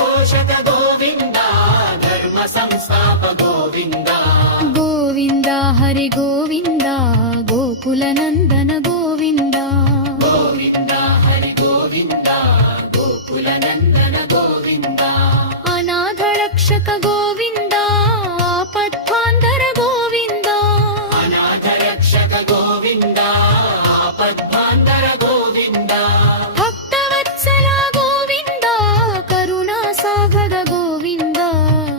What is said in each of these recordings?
पोषक गोविन्द धर्म संस्थाप गोविन्द गोविन्द हरि गोविन्द गोकुलनन्दन गोविन्द गोविन्द हरि गोविन्द गोकुलनन्दन गोविन्द अनाथ रक्षक गोविन्द आपद्बान्धर गोविन्द अनाथ रक्षक गोविन्द आपद्बान्धर गोविन्द भक्तवत्सल गोविन्द करुणासागर गोविन्द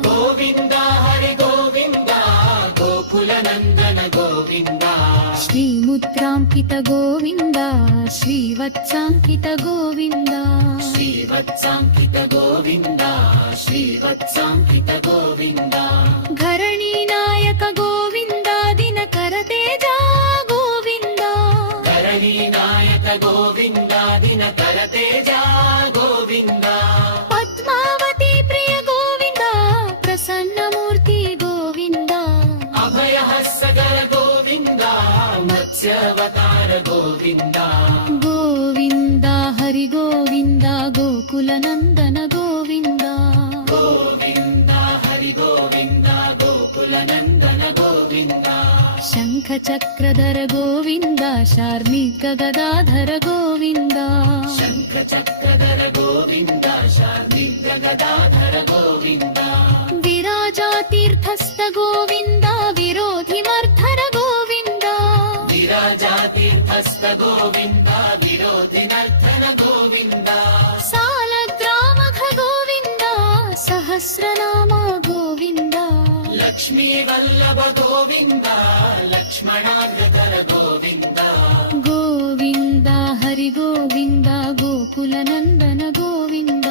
गोविन्द हरि गोविन्द गोकुलनन्दन गोविन्द श्रीरुद्राङ्कित गोविन्द श्रीवत्साङ्कित गोविन्द श्रीवत्साङ्कित गोविन्द श्रीवत्साङ्कित गोविन्द धरणी नायक गोविन्द दिनकर तेजा गोविन्द धरणी नायक गोविन्द दिनकर तेजा गोविन्द पद्मावती प्रिय गोविन्द प्रसन्नमूर्ति गोविन्द अभयहस्तर गोविन्द मत्स्यावतार गोविन्द गोविन्द हरि गोविन्द गोकुलनन्दन गोविन्द गोविन्द हरि गोविन्द गोकुलनन्दन गोविन्द शङ्ख चक्रधर गोविन्द शार्ङ्गिक गदाधर गोविन्द शङ्ख चक्रधर गोविन्द शार्ङ्गिक गदाधर गोविन्द विराजातीर्थस्थ गोविन्द विरोधिमर्धर गोविन्द विराजातीर्थस्थ गोविन्द विरोधिनर्तन गोविन्द सालग्रामघ गोविन्द सहस्रनाम गोविन्द लक्ष्मी वल्लभ गोविन्द लक्ष्मणाग्रधर गोविन्द गोविन्द हरि गोविन्द गोकुलनन्दन गोविन्द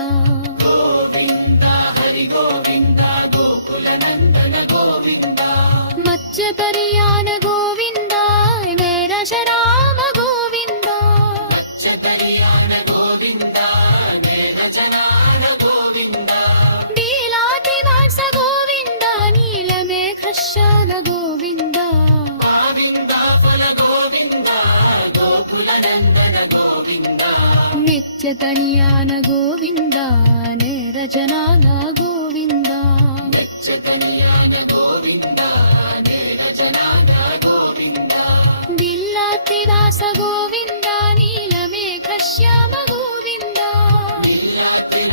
गोविन्द हरि गोविन्द गोकुलनन्दन गोविन्द मत्स्यतर्यान गोविन्द वेणशराव गोविन्द अच्युतर्यान गोविन्द वेदजनान गोविन्द नीलादिवास गोविन्द नीलमेघश्याम गोविन्द गोविन्दाफल गोविन्द गोकुलनन्दन गोविन्द नित्यकल्याण गोविन्द निर्जनान गोविन्द नित्यकल्याण गोविन्द नीलजनान गोविन्द बिल्लात्रिदास गोविन्द नीलमेघश्याम गोविन्द नीलाद्रि